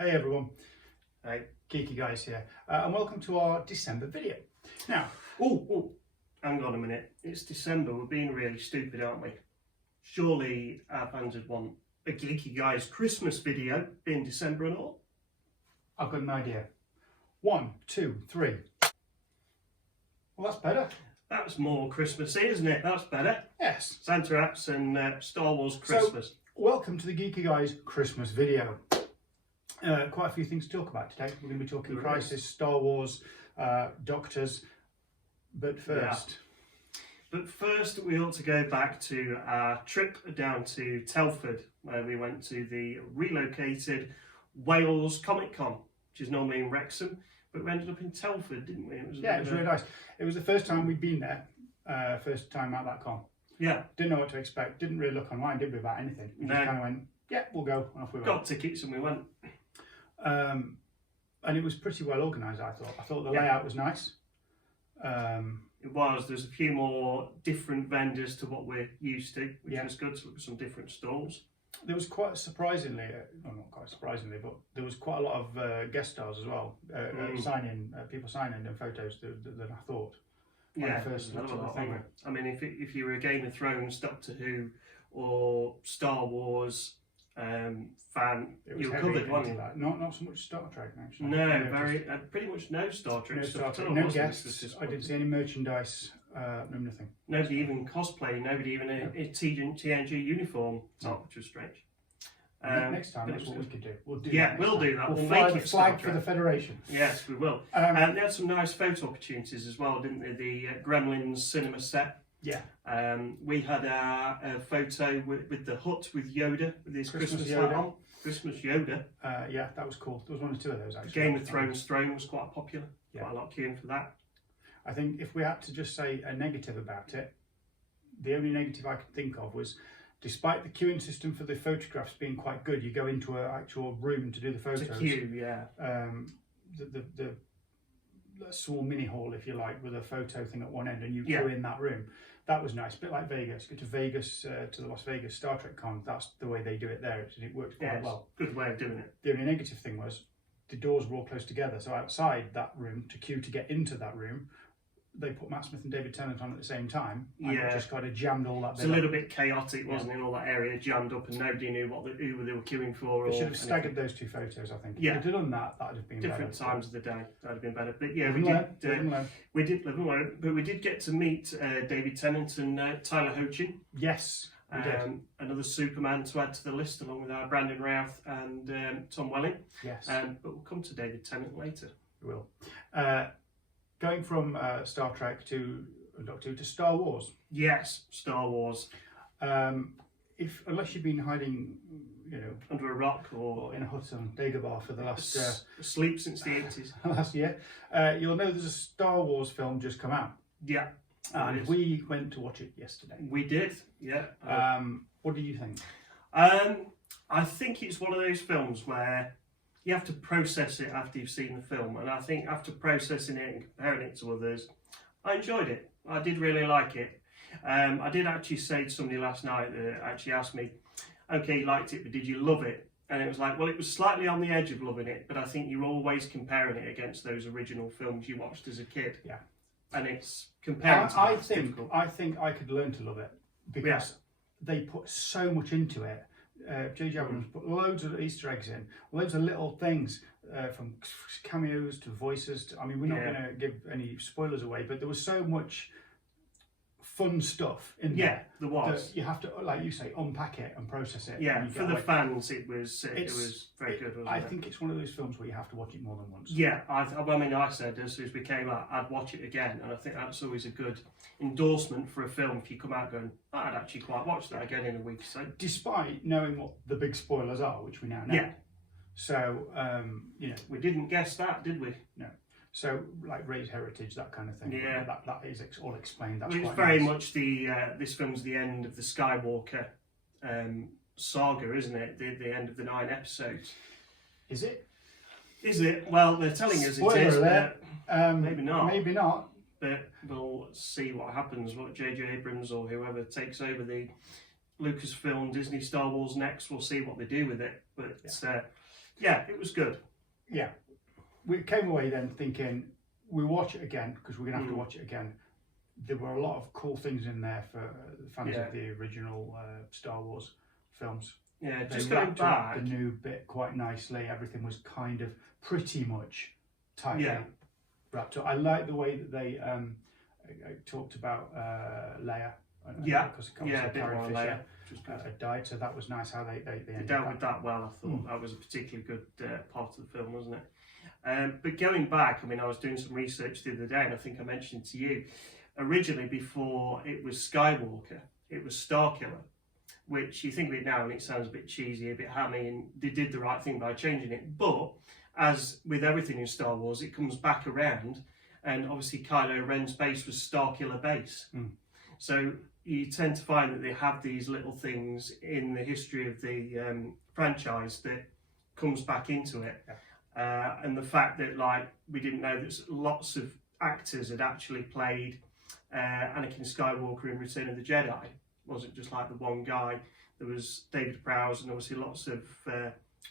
Hey everyone, Geeky Guys here, and welcome to our December video. Now, Hang on a minute, it's December, we're being really stupid, aren't we? Surely our fans would want a Geeky Guys Christmas video in December and all? I've got an idea. 1, 2, 3. Well, that's better. That's more Christmassy, isn't it? That's better. Yes. Santa hats and Star Wars Christmas. So, welcome to the Geeky Guys Christmas video. Quite a few things to talk about today. We're going to be talking Crisis, Star Wars, Doctors, but first... But first we ought to go back to our trip down to Telford, where we went to the relocated Wales Comic Con, which is normally in Wrexham, but we ended up in Telford, didn't we? It was really nice. It was the first time we'd been there, first time at that con. Yeah. Didn't know what to expect, didn't really look online, did we, about anything? We just kind of went, yeah, we'll go, and off we went. Got tickets and we went. And it was pretty well organised, I thought. I thought the layout was nice. It was. There's a few more different vendors to what we're used to, which was good. So some different stalls. There was quite surprisingly, well, not quite surprisingly, but there was quite a lot of guest stars as well. People signing and photos than I thought. When I first looked at the thing. I mean, if you were a Game of Thrones, Doctor Who, or Star Wars fan, you were covered, wasn't you? Not so much Star Trek, actually. No, pretty much no Star Trek stuff. No guests. I didn't see any merchandise. No, nothing. Nobody even cosplaying. Nobody even a TNG uniform. Which was strange. Next time, that's what we could do. We'll do that. We'll do that. We'll make fly the flag for the Federation. Yes, we will. And they had some nice photo opportunities as well, didn't they? The Gremlins cinema set. Yeah. We had a photo with the hut with Yoda, with his Christmas hat on. Christmas Yoda. Yeah, that was cool. There was 1 or 2 of those actually. Game of Thrones throne was quite popular. Yeah. Quite a lot queuing for that. I think if we had to just say a negative about it, the only negative I could think of was, despite the queuing system for the photographs being quite good, you go into an actual room to do the photos. It's a queue, yeah. The small mini hall, if you like, with a photo thing at one end, and you queue in that room. That was nice, a bit like Vegas. Go to Vegas, to the Las Vegas Star Trek con. That's the way they do it there, and it works quite well. Good way of doing it. The only negative thing was the doors were all close together. So outside that room, to queue to get into that room, they put Matt Smith and David Tennant on at the same time, and it just kind of jammed all that. It's a little bit chaotic, wasn't it? All that area jammed up, and nobody knew who they were queuing for. They should have staggered those 2 photos, I think. Yeah. If they'd done that, that'd have been different better. times of the day. That'd have been better. But yeah, we did live and learn. But we did get to meet David Tennant and Tyler Hoechlin. Yes, we did. Another Superman to add to the list, along with our Brandon Routh and Tom Welling. Yes. But we'll come to David Tennant later. We will. Going from Star Trek to Doctor Who to Star Wars. Yes, Star Wars. Unless you've been hiding, under a rock or in a hut on Dagobah for the last asleep since the 80s, last year, you'll know there's a Star Wars film just come out. Yeah, and we went to watch it yesterday. We did. Yeah. What do you think? I think it's one of those films where you have to process it after you've seen the film, and I think after processing it and comparing it to others, I enjoyed it. I did really like it. I did actually say to somebody last night that actually asked me, okay, you liked it, but did you love it? And it was like, well, it was slightly on the edge of loving it, but I think you're always comparing it against those original films you watched as a kid. Yeah. And it's comparing to I think I could learn to love it, because they put so much into it. J.J. Abrams put loads of Easter eggs in, loads of little things, from cameos to voices. We're not going to give any spoilers away, but there was so much fun stuff in there. Yeah, there was. You have to, like you say, unpack it and process it. Yeah, for the fans, it was very good, wasn't it? I think it's one of those films where you have to watch it more than once. Yeah, I said as soon as we came out, I'd watch it again, and I think that's always a good endorsement for a film if you come out going, I'd actually quite watch that again in a week or so. Despite knowing what the big spoilers are, which we now know. Yeah. So, we didn't guess that, did we? No. So, like Ray's heritage, that kind of thing. Yeah. That is all explained. That's it's very much this film's the end of the Skywalker saga, isn't it? The end of the 9 episodes. Is it? Is it? Well, they're telling us Spoiler it is. Alert. Maybe not. Maybe not. But we'll see what happens, what J.J. Abrams or whoever takes over the Lucasfilm, Disney, Star Wars next. We'll see what they do with it. But Yeah, it was good. Yeah, we came away then thinking we watch it again because we're going to have to watch it again. There were a lot of cool things in there for fans of the original Star Wars films. Yeah, They just going wrapped up back. the new bit quite nicely. Everything was kind of pretty much tightly wrapped up. I like the way that they talked about Leia. Because Carrie Fisher had died, so that was nice how they dealt with that well. I thought that was a particularly good part of the film, wasn't it? But going back, I mean, I was doing some research the other day, and I think I mentioned to you, originally before it was Skywalker, it was Starkiller, which you think of it now and it sounds a bit cheesy, a bit hammy, and they did the right thing by changing it. But as with everything in Star Wars, it comes back around, and obviously Kylo Ren's base was Starkiller Base. So you tend to find that they have these little things in the history of the franchise that comes back into it. And the fact that, like, we didn't know that lots of actors had actually played Anakin Skywalker in Return of the Jedi. It wasn't just like the one guy. There was David Prowse and obviously lots of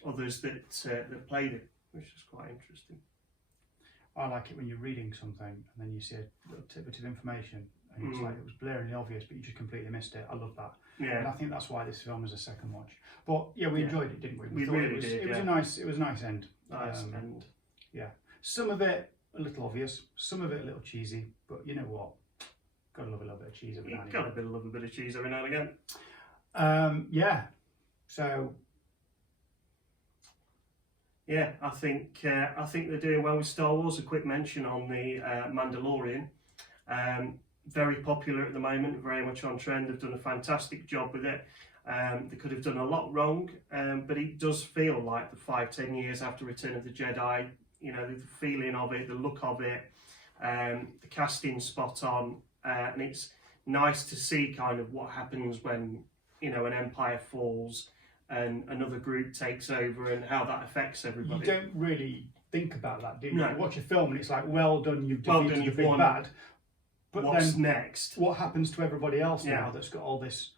others that played it, which is quite interesting. I like it when you're reading something and then you see a little tidbit of information and it's like it was blaringly obvious but you just completely missed it. I love that. And I think that's why this film is a second watch. But yeah, we enjoyed it, didn't we? We really did. It was a nice end. Nice end. Yeah. Some of it a little obvious, some of it a little cheesy, but you know what? Gotta love a little bit of cheese every now and again. Gotta love a bit of cheese every now and again. Yeah. So yeah, I think they're doing well with Star Wars. A quick mention on the Mandalorian. Very popular at the moment, very much on trend. They've done a fantastic job with it. They could have done a lot wrong, but it does feel like the 5-10 years after Return of the Jedi, you know, the feeling of it, the look of it, the casting spot on, and it's nice to see kind of what happens when, you know, an empire falls and another group takes over and how that affects everybody. You don't really think about that, do you? No. You watch a film and it's like, well done, you've defeated the big won. bad. But what's then next? What happens to everybody else now that's got all this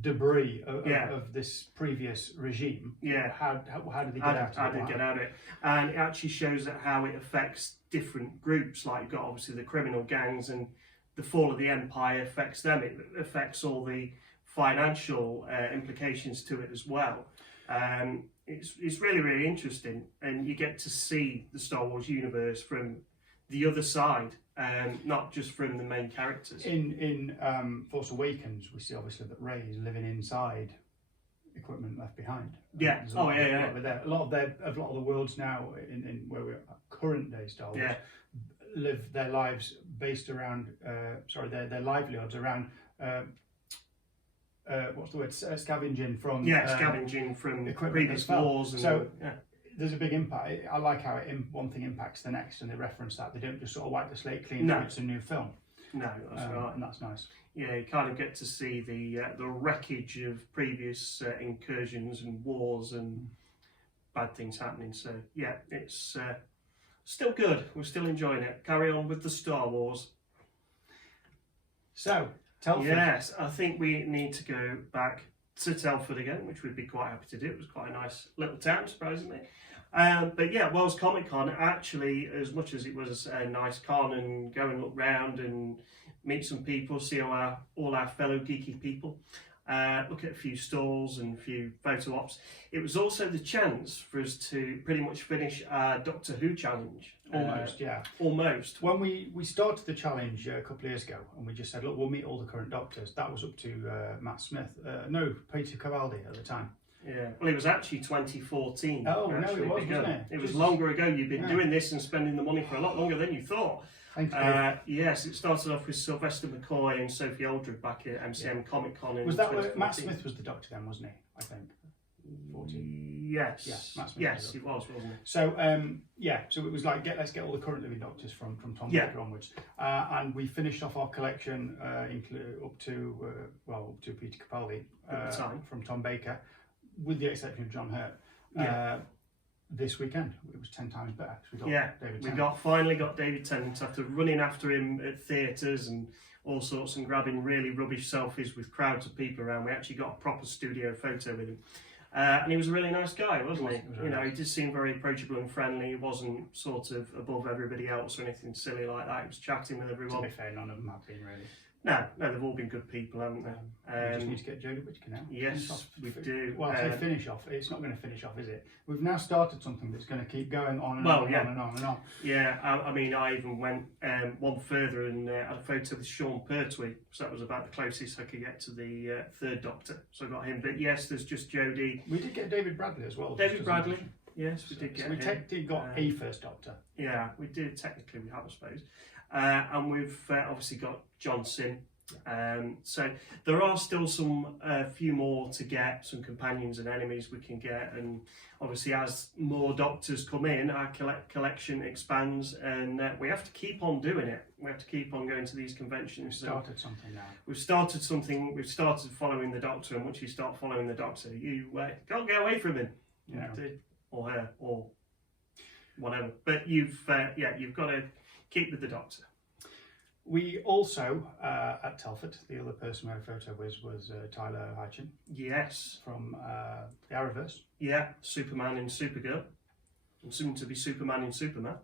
debris of this previous regime? Yeah. How did they get out of it? How did they get out of it? And it actually shows that how it affects different groups. Like you've got obviously the criminal gangs, and the fall of the empire affects them. It affects all the financial implications to it as well. It's really, really interesting, and you get to see the Star Wars universe from the other side, not just from the main characters. In Force Awakens, we see obviously that Rey is living inside equipment left behind. Yeah. A lot of the worlds now in where we're at current day Star Wars live their lives based around their livelihoods around what's the word, scavenging from scavenging from previous wars. And, there's a big impact. I like how one thing impacts the next, and they reference that. They don't just sort of wipe the slate clean. It's a new film. No, that's right, and that's nice. Yeah, you kind of get to see the wreckage of previous incursions and wars and bad things happening. So yeah, it's still good. We're still enjoying it. Carry on with the Star Wars. So Telford. Yes, I think we need to go back to Telford again, which we'd be quite happy to do. It was quite a nice little town, surprisingly. But yeah, Wales Comic Con, actually, as much as it was a nice con and go and look round and meet some people, see all our fellow geeky people, look at a few stalls and a few photo ops, it was also the chance for us to pretty much finish our Doctor Who challenge. Almost. When we started the challenge a couple of years ago, and we just said, look, we'll meet all the current Doctors, that was up to Matt Smith. Peter Capaldi at the time. Yeah, well, it was actually 2014. Oh, no, it was, wasn't it? It was longer ago. You've been doing this and spending the money for a lot longer than you thought. Thank you. Yes, it started off with Sylvester McCoy and Sophie Aldred back at MCM Comic Con in 2014. Was that where Matt Smith was the Doctor then, wasn't he? I think. 14. Yes. Yeah, Matt Smith yes, it was, wasn't it? So so it was like let's get all the current living Doctors from Tom Baker onwards, and we finished off our collection up to Peter Capaldi from Tom Baker, with the exception of John Hurt. This weekend it was 10 times better. We finally got David Tennant after running after him at theatres and all sorts and grabbing really rubbish selfies with crowds of people around. We actually got a proper studio photo with him. And he was a really nice guy, wasn't he? He was really He nice. did seem very approachable and friendly. He wasn't sort of above everybody else or anything silly like that. He was chatting with To everyone. be fair, none of them have been really. No, they've all been good people, haven't they? We just need to get Jodie Whittaker now. Yes, Finish off. we do. Well, I say finish off. It's not going to finish off, is it? We've now started something that's going to keep going on and Well, on yeah. and on and on and on. Yeah, I mean, I even went one further and had a photo with Sean Pertwee, so that was about the closest I could get to the third Doctor. So I got him. But yes, there's just Jodie. We did get David Bradley as well. David just as Bradley. mention. Yes, we did get So we him. technically got a first Doctor. Yeah, we did. Technically, we have, I suppose. And we've obviously got John Sim. So there are still some few more to get, some companions and enemies we can get, and obviously as more Doctors come in, our collection expands, and we have to keep on doing it. We have to keep on going to these conventions. We've started something now. We've started something. We've started following the Doctor, and once you start following the Doctor, you can't get away from him, or her, or whatever. But you've got to keep with the Doctor. We also, at Telford, the other person we had a photo with was Tyler Hychin Yes. from the Arrowverse. Yeah, Superman and Supergirl. And soon to be Superman in Superman.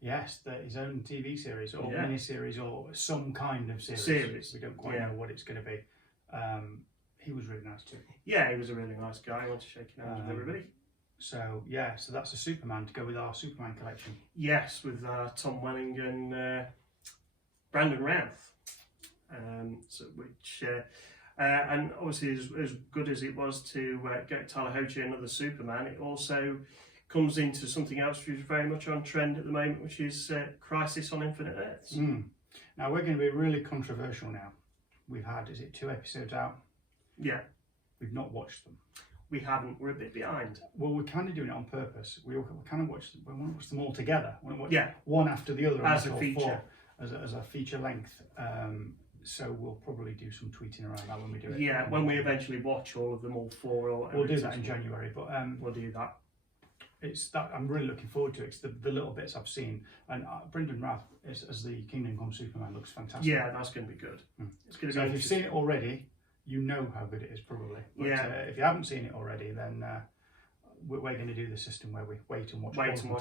Yes, his own TV series or Yeah. mini-series or some kind of series. We don't quite Yeah. know what it's going to be. He was really nice too. Yeah, he was a really nice guy. I went to shake hands with everybody. So that's a Superman to go with our Superman collection. Yes, with Tom Welling and Brandon Routh. And obviously, as good as it was to get Tyler Hoechlin another Superman, it also comes into something else which is very much on trend at the moment, which is Crisis on Infinite Earths. Now we're going to be really controversial now. We've had, is it 2 episodes out? Yeah. We've not watched them. We haven't. We're a bit behind. Well, we're kind of doing it on purpose. We kind of watch them. We want to watch them all together. We want to watch Yeah. one after the other As a until feature. 4, as a feature length. So we'll probably do some tweeting around that when we do it. Yeah, when we eventually watch all of them, all 4 or We'll do that in January. But we'll do that. it's that I'm really looking forward to it. It's the little bits I've seen, and Brendan Routh as the Kingdom Come Superman looks fantastic. Yeah, that's going to be good. It's going to So be. if you've seen it already, you know how good it is probably. But, Yeah. if you haven't seen it already, then we're going to do the system where we wait and watch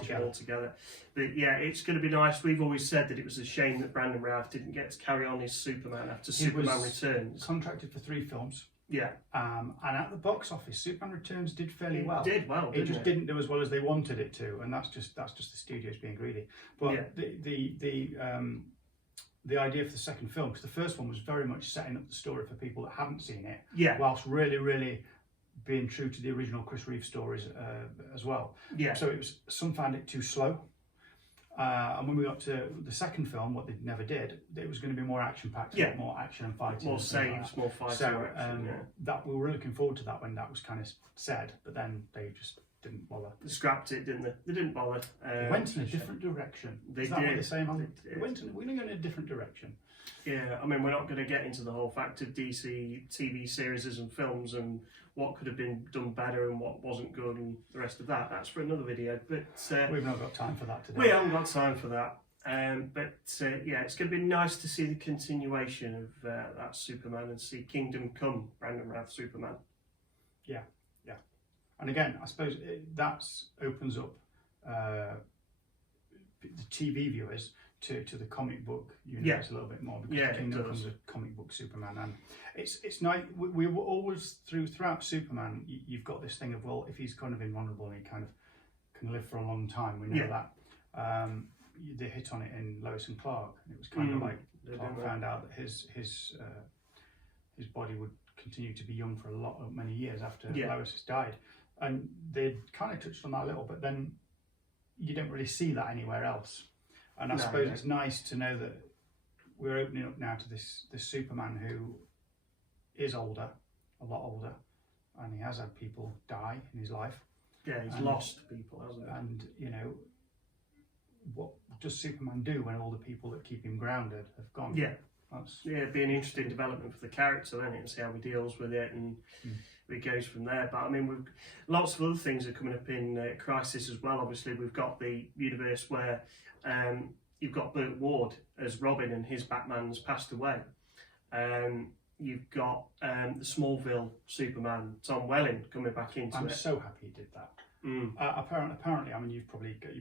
it all together. But yeah, it's going to be nice. We've always said that it was a shame that Brandon Routh didn't get to carry on his Superman after Superman Returns. Contracted for 3 films. Yeah. And at the box office, Superman Returns did fairly well. It did well. It just didn't do as well as they wanted it to, and that's just the studios being greedy. But the idea for the second film, because the first one was very much setting up the story for people that hadn't seen it, whilst really being true to the original Chris Reeve stories as well. Yeah. So some found it too slow. And when we got to the second film, what they never did, it was going to be more action-packed, more action and fighting. More saves, more fighting. So action, that we were looking forward to that when that was kind of said, but then they just didn't bother. They scrapped it, didn't they? They didn't bother. They went in a different direction. Is that what they're saying? We're going to go in a different direction. Yeah, I mean, we're not going to get into the whole fact of DC TV series and films and what could have been done better and what wasn't good and the rest of that. That's for another video. But we've not got time for that today. We haven't got time for that. But it's going to be nice to see the continuation of that Superman and see Kingdom Come, Brandon Routh Superman. Yeah. And again, I suppose that opens up the TV viewers to the comic book universe a little bit more, because Kingdom Come's a comic book Superman, and it's nice. We were always throughout Superman. You've got this thing of, well, if he's kind of invulnerable and he kind of can live for a long time, we know that. They hit on it in Lois and Clark, and it was kind of like Clark found out that his body would continue to be young for many years after Lois has died, and they kind of touched on that a little, but then you don't really see that anywhere else. And I suppose it's nice to know that we're opening up now to this Superman who is older, a lot older, and he has had people die in his life. Yeah, he's lost people, hasn't he? And what does Superman do when all the people that keep him grounded have gone? Yeah, it'd be an interesting development for the character, then, and see how he deals with it and it goes from there. But I mean, lots of other things are coming up in Crisis as well. Obviously, we've got the universe where you've got Burt Ward as Robin and his Batman's passed away. you've got the Smallville Superman, Tom Welling, coming back into I'm it. so happy he did that. Apparently, I mean, you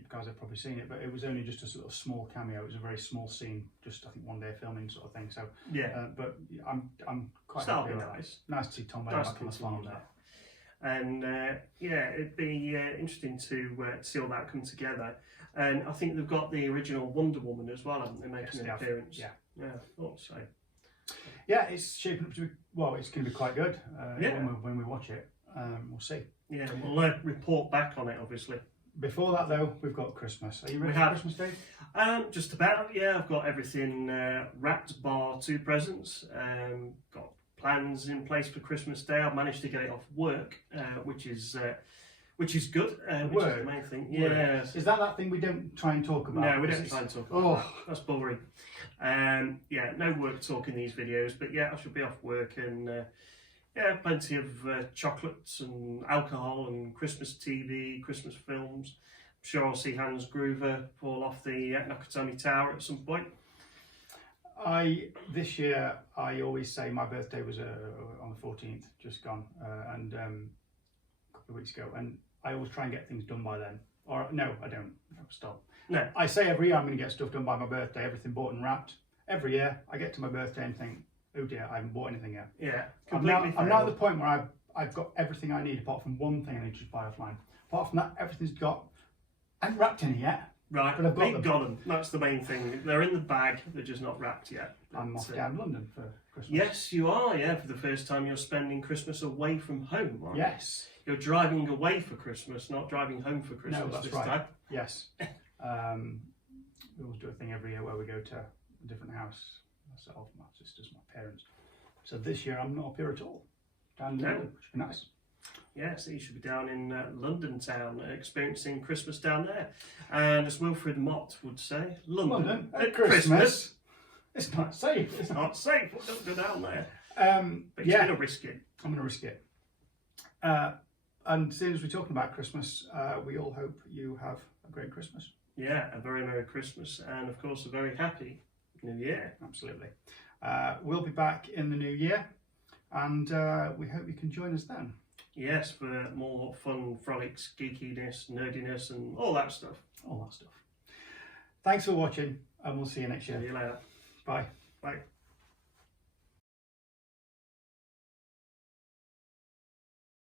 guys have probably seen it, but it was only just a little small cameo. It was a very small scene, just I think one day filming sort of thing. So Yeah, but I'm quite that'll happy be with that. nice. Nice to see Tom Welling Nice back on the to farm continue there. And yeah, it'd be interesting to see all that come together. And I think they've got the original Wonder Woman as well, haven't they, making an appearance? Yeah. Yeah, I thought so. Yeah, it's shaping up to be, well, it's going to be quite good Yeah. when we watch it. We'll see. Yeah, we'll report back on it, obviously. Before that, though, we've got Christmas. Are you ready We for have. Christmas, Dave? Just about, yeah. I've got everything wrapped bar 2 presents. Got plans in place for Christmas Day. I've managed to get it off work, which is good. Which is the main thing. Yeah. Is that thing we don't try and talk about? No, we don't try and talk about that. That's boring. Yeah, no work talk in these videos, but yeah, I should be off work and yeah, plenty of chocolates and alcohol and Christmas TV, Christmas films. I'm sure I'll see Hans Gruber fall off the Nakatomi Tower at some point. This year, I always say my birthday was on the 14th, just gone, and a couple of weeks ago, and I always try and get things done by then. Or no, I don't. No, stop. No. I say every year I'm going to get stuff done by my birthday, everything bought and wrapped. Every year I get to my birthday and think, oh dear, I haven't bought anything yet. Yeah, I'm now at the point where I've got everything I need apart from one thing I need to just buy offline. Apart from that, everything's got. I haven't wrapped any yet. Right, but I've got them. That's the main thing. They're in the bag, they're just not wrapped yet. I'm off down to London for Christmas. Yes, you are, yeah. For the first time you're spending Christmas away from home, aren't you? Yes. You're driving away for Christmas, not driving home for Christmas No, that's this right. time. Yes. We always do a thing every year where we go to a different house. Myself, my sisters, my parents. So this year I'm not up here at all. Down in London, which would be nice. Yeah, so you should be down in London town experiencing Christmas down there. And as Wilfred Mott would say, London at Christmas. It's not safe. It's not safe. Don't go down there. But yeah, you're going to risk it. I'm going to risk it. And seeing as we're talking about Christmas, we all hope you have a great Christmas. Yeah, a very Merry Christmas and of course a very happy New Year. Absolutely. We'll be back in the new year and we hope you can join us then. Yes, for more fun, frolics, geekiness, nerdiness and all that stuff. All that stuff. Thanks for watching and we'll see you next year. See you later. Bye. Bye.